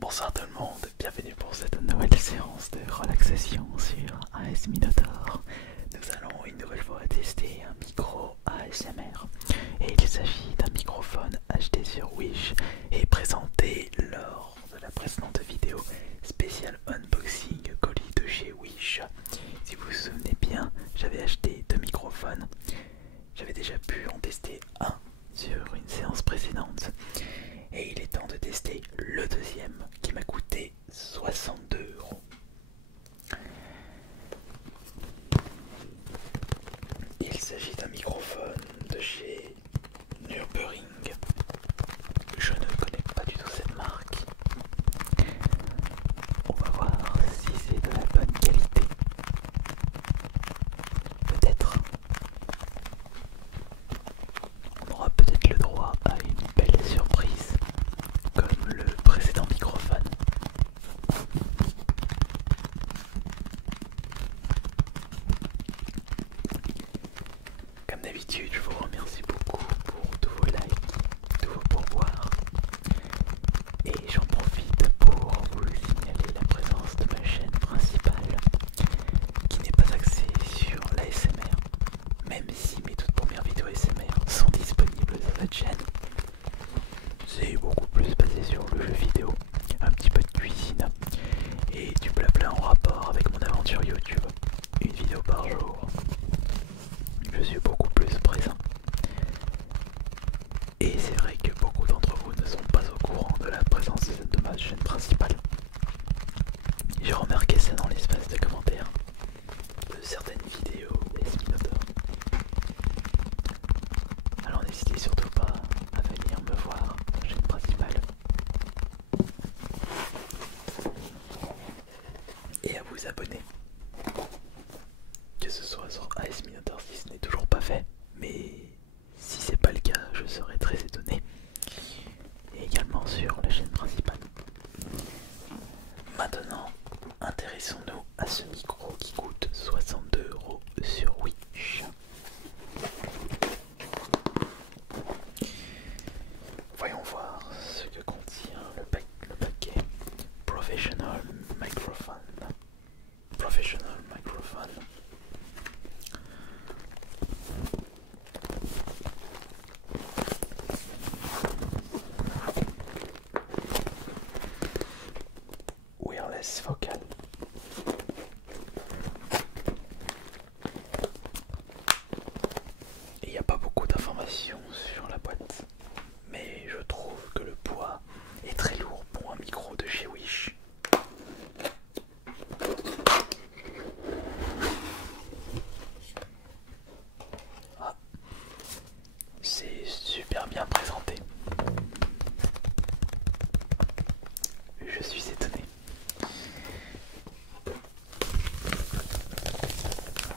Bonsoir tout le monde, bienvenue pour cette nouvelle séance de relaxation sur AS Minotaur. Nous allons une nouvelle fois tester un micro ASMR et il s'agit d'un microphone acheté sur Wish et présenté lors de la précédente vidéo spéciale unboxing colis de chez Wish. Si vous vous souvenez bien, j'avais acheté deux microphones, j'avais déjà pu en tester un sur une séance précédente. Et il est temps de tester le deuxième qui m'a coûté 62 €. Il s'agit d'un microphone de chez Nürburgring. Je ne connais pas du tout cette marque. On va voir si c'est de la bonne qualité. Peut-être. On aura peut-être le droit à une belle surprise, comme le précédent microphone. Comme d'habitude, je vous remercie beaucoup pour tous vos likes, tous vos pourboires. Et j'en profite pour vous signaler la présence de ma chaîne principale, qui n'est pas axée sur l'ASMR, même si mes toutes premières vidéos ASMR sont disponibles sur cette chaîne. C'est beaucoup plus basé sur le jeu vidéo, un petit peu de cuisine et du blabla en rapport avec mon aventure YouTube. Une vidéo par jour. Je suis beaucoup plus présent. Et c'est vrai que beaucoup d'entre vous ne sont pas au courant de la présence de ma chaîne principale. J'ai remarqué ça dans l'espace de commentaires de certaines vidéos et Minotaur. Alors n'hésitez surtout pas à venir me voir sur la chaîne principale et à vous abonner, que ce soit sur AS Minotaur si ce n'est toujours pas fait, mais si c'est pas le cas je serais très étonné, et également sur la chaîne principale. Maintenant, intéressons-nous à ce micro qui coûte 62 € sur Wish. Voyons voir ce que contient le paquet. Professional microphone. Professional microphone. Wireless vocal. Il n'y a pas beaucoup d'informations sur la boîte, mais je trouve que le poids est très lourd pour un micro de chez Wish. Ah, c'est super bien présenté. Je suis étonné.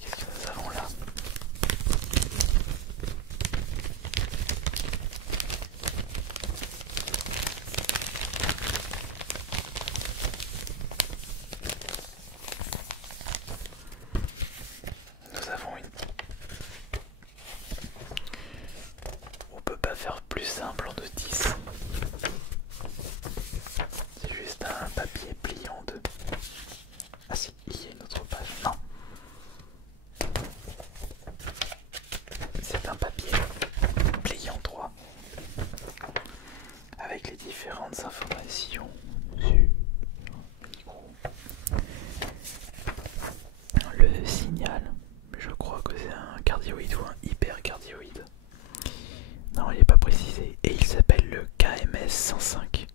Qu'est-ce que nous avons là? Nous avons une... On peut pas faire plus simple en notice. C'est juste un papier pliant de... Ah si, il y a une autre page. Non. C'est un papier pliant droit avec les différentes informations sur le micro. Le signal, je crois que c'est un cardioïde ou un hypercardioïde. Non, il n'est pas précisé. Et il s'appelle le KMS 105.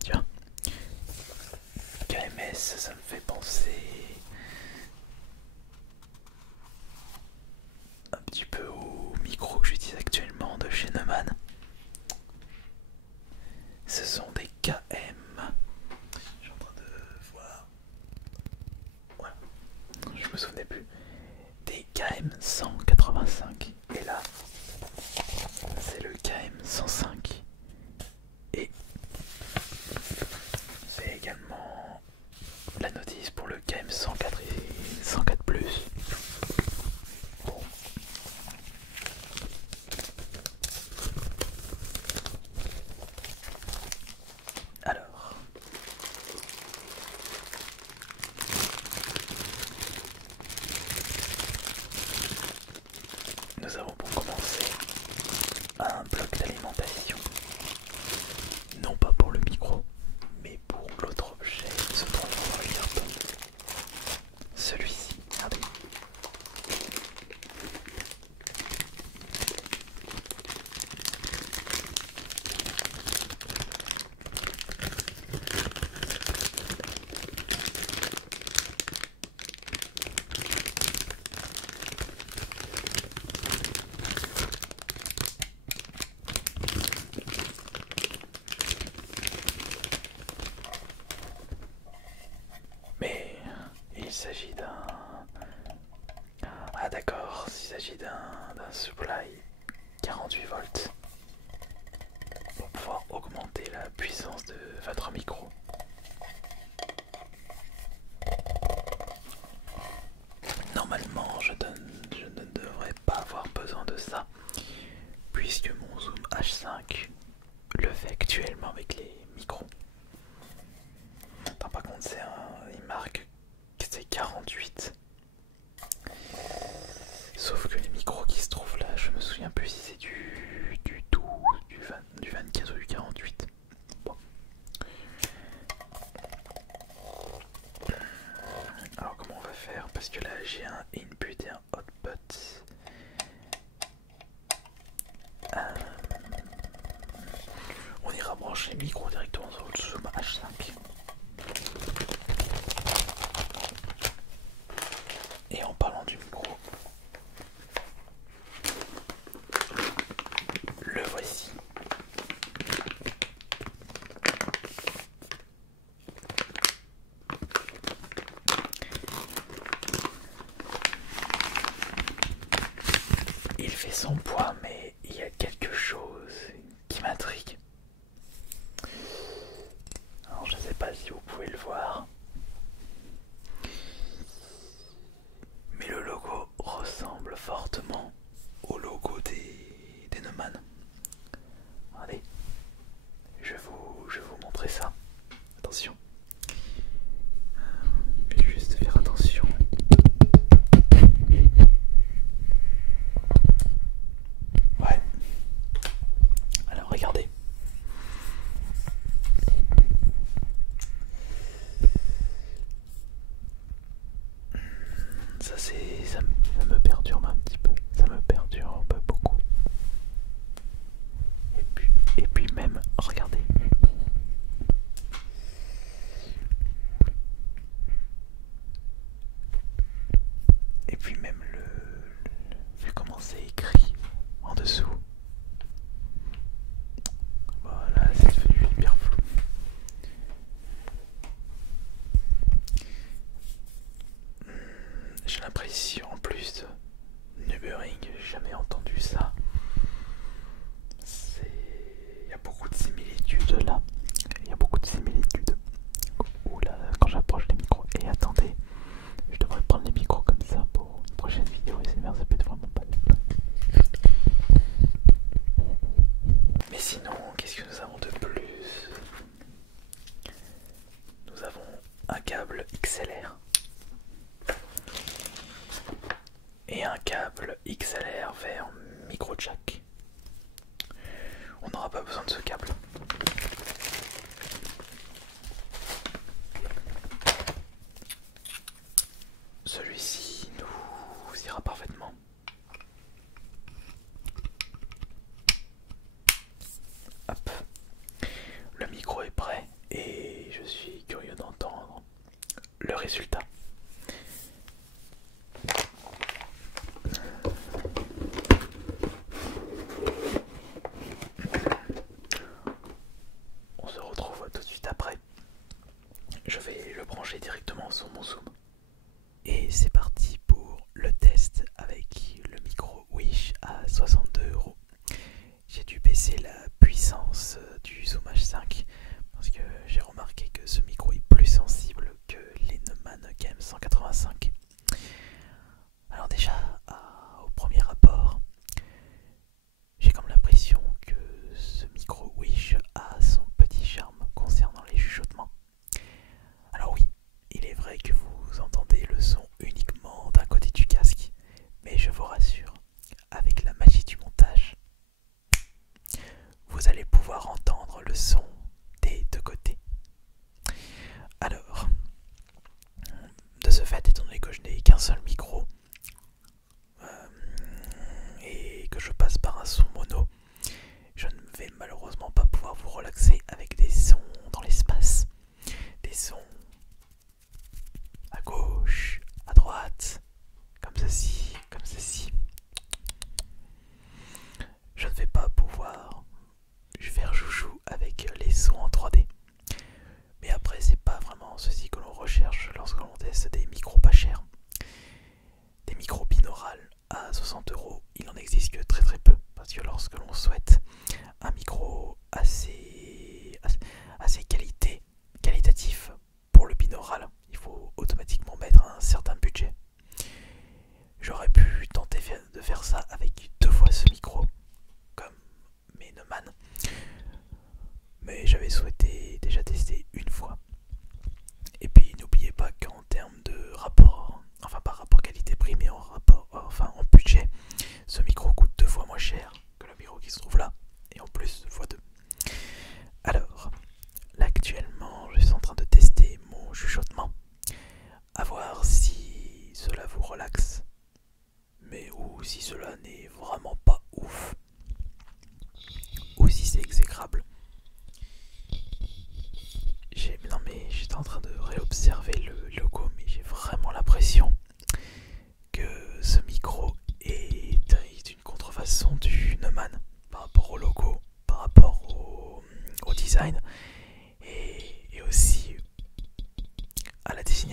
Tiens. KMS, ça me fait penser un petit peu au micro que j'utilise actuellement de chez Neumann. Ce sont des KM. Je suis en train de voir. Voilà. Je me souvenais plus. Des KM 185. Et là, c'est le KM 105. Et c'est également la notice pour le KM 104 et 104 plus. Bon. Alors, s'agit d'un... Ah d'accord, s'il s'agit d'un supply 48 volts pour pouvoir augmenter la puissance de votre micro. Normalement, je ne devrais pas avoir besoin de ça, puisque mon Zoom H5 le fait actuellement avec les micros. Attends, par contre, il marque que c'est 48. Sauf que les micros qui se trouvent là, je me souviens plus si c'est du 12, du 24 ou du 48. Bon. Alors comment on va faire? Parce que là j'ai un input et un output. On ira brancher les micros directement sur le Zoom H5. Et en parlant du micro, le voici. Il fait son poids, mais il y a quelque chose qui m'intrigue. Alors je ne sais pas si vous pouvez le voir, mais le logo ressemble fortement au logo des Neumann. Regardez, je vais vous montrer ça. Attention. Je vais juste faire attention. Ouais. Alors regardez. Ça me perturbe un petit peu. Ça me perturbe beaucoup. Et puis même, regardez. Et puis même vu comment c'est écrit en dessous. Voilà, c'est devenu hyper flou. J'ai l'impression en plus de Nubbering, j'ai jamais entendu ça. Il y a beaucoup de similitudes là. Il y a beaucoup de similitudes. Oula, quand j'approche les micros. Et attendez, je devrais prendre les micros comme ça pour une prochaine vidéo. Et ça peut être vraiment pas mal. Mais sinon, qu'est-ce que nous avons de plus? Nous avons un câble XLR. Et un câble XLR vers micro jack. On n'aura pas besoin de ce câble. Celui-ci nous ira parfaitement. Hop. Le micro est prêt et je suis curieux d'entendre le résultat. On se retrouve tout de suite après. Je vais le brancher directement sur mon Zoom. Et c'est parti pour le test avec le micro Wish à 62 €. J'ai dû baisser la puissance du Zoom H5 parce que j'ai remarqué que ce micro est plus sensible que les Neumann KM185. Alors déjà, au premier abord, j'ai comme l'impression que ce micro Wish a son petit charme concernant les chuchotements. Alors oui, il est vrai que vous entendez le son uniquement d'un côté du casque, mais je vous rassure, avec la magie du montage, vous allez pouvoir entendre le son des deux côtés. Alors, de ce fait, étant donné que je n'ai qu'un seul micro et que je passe par un son mono, je ne vais malheureusement pas pouvoir vous relaxer avec des sons dans l'espace, des sons à gauche, à droite, comme ceci, comme ceci. Je ne vais pas pouvoir faire joujou avec les sons en 3D. Mais après, c'est pas vraiment ceci que l'on recherche lorsque l'on teste des micros pas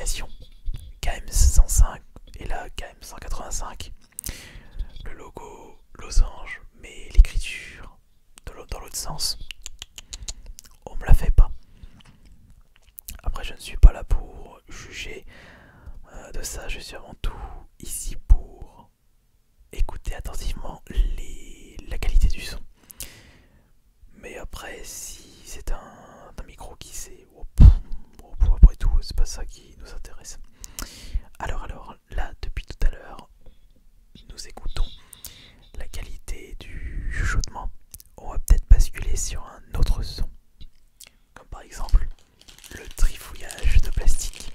désignation KM105 et la KM185. Le logo losange, mais l'écriture dans l'autre sens, on me la fait pas. Après, je ne suis pas là pour juger de ça, je suis avant tout ici pour écouter attentivement la qualité du son. Mais après, si c'est un micro qui sait, après tout, c'est pas ça qui nous intéresse. Alors, là, depuis tout à l'heure, nous écoutons la qualité du chuchotement. On va peut-être basculer sur un autre son, comme par exemple le trifouillage de plastique.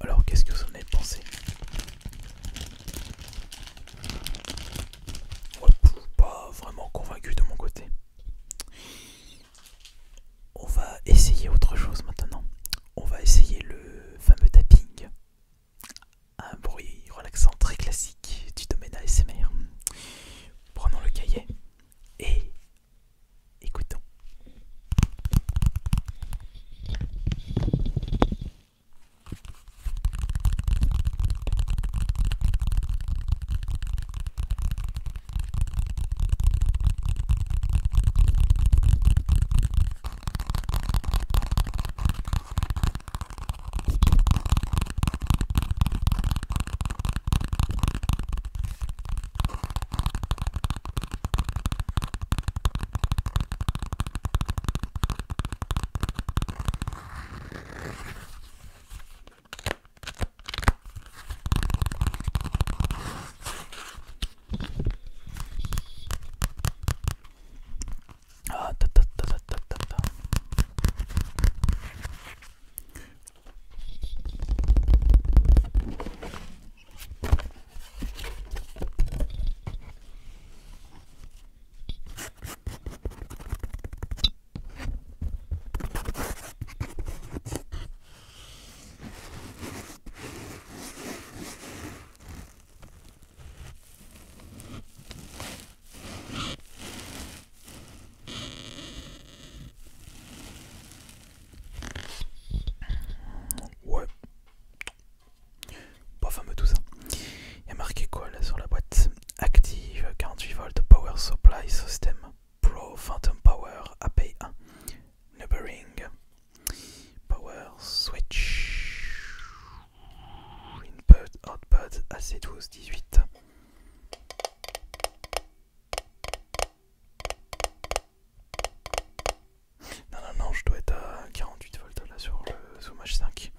Alors, qu'est-ce que vous en avez pensé? Ouais, pas vraiment convaincu de mon côté. On va essayer autre chose maintenant. On va essayer le fameux tapping. Un bruit relaxant très classique du domaine ASMR. Prenons le cahier et écoutons. Ah, ta ta ta ta ta ta ta. Ouais, pas fameux tout ça. Il y a marqué quoi là sur la boîte? Active 48 volts Power Supply System Pro Phantom Power AP1 Neighboring Power Switch Input Output AC12 18. Non, je dois être à 48 volts là sur le Zoom H5.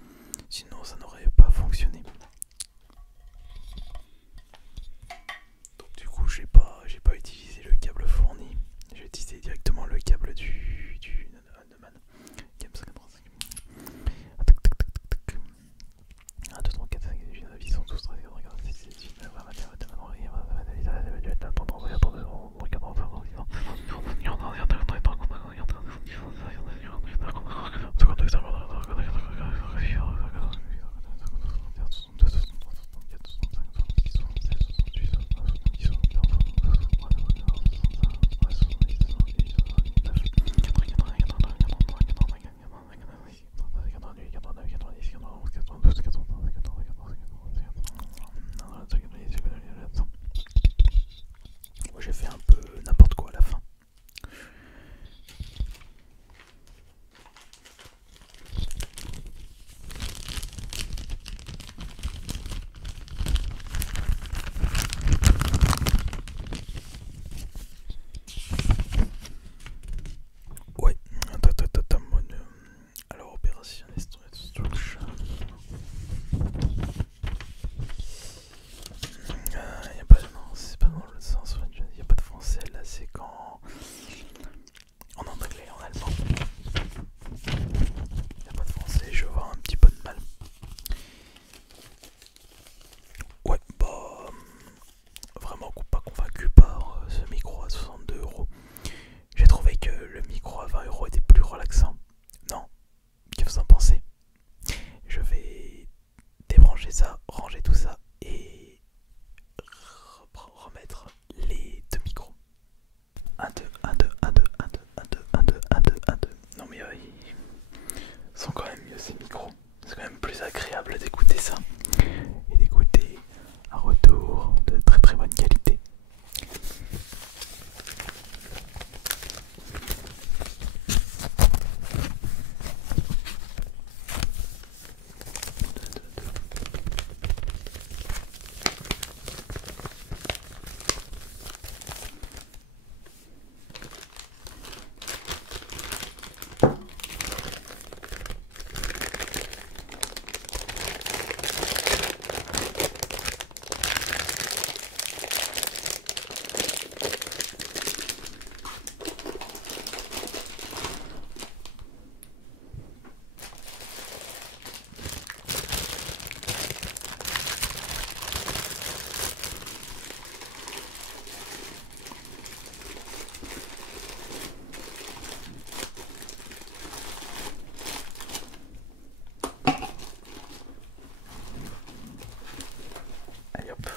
Sinon ça n'aurait pas fonctionné. Donc du coup j'ai pas utilisé le câble fourni. J'ai utilisé directement le câble du Neumann KM185. 1, 2, 3, 4, 5, 6, 7, 8, 9, 10, 11, 12, 13, 14, 15, 16, 17, 18, 19, 20, 21, ça, ranger tout ça et remettre les deux micros. 1, 2, 1, 2, 1, 2, 1, 2, 1, 2, 1, 2, 1, 2, 1, 2. Non mais ils sont quand même mieux ces micros. C'est quand même plus agréable d'écouter ça et d'écouter un retour de très très bonne qualité. Allez hop.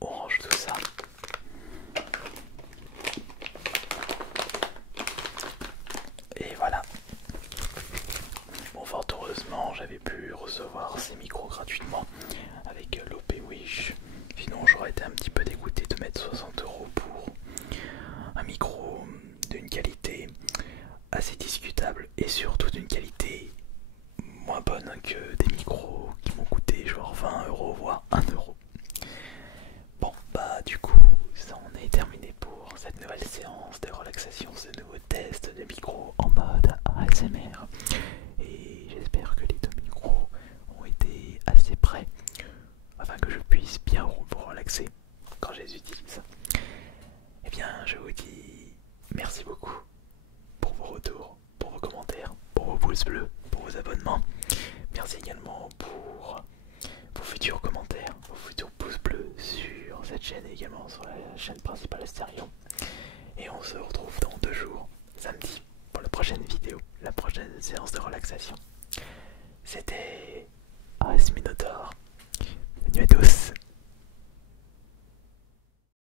On range tout ça. Et voilà. Bon, fort heureusement, j'avais pu recevoir ces micros gratuitement avec l'OP Wish. Sinon, j'aurais été un petit peu dégoûté de mettre 60 € pour un micro d'une qualité assez discutable et surtout d'une qualité moins bonne que des micros qui m'ont coûté genre 20 € voire 1 €. Bon bah du coup ça en est terminé pour cette nouvelle séance de relaxation, ce nouveau test de micro en mode ASMR. Et j'espère que les deux micros ont été assez prêts afin que je puisse bien vous relaxer quand je les utilise. Et bien je vous dis merci beaucoup pour vos retours, pour vos commentaires, pour vos pouces bleus, pour vos abonnements. Merci également pour vos futurs commentaires, vos futurs pouces bleus sur cette chaîne et également sur la chaîne principale Astérion. Et on se retrouve dans 2 jours, samedi, pour la prochaine vidéo, la prochaine séance de relaxation. C'était AS Minotaur.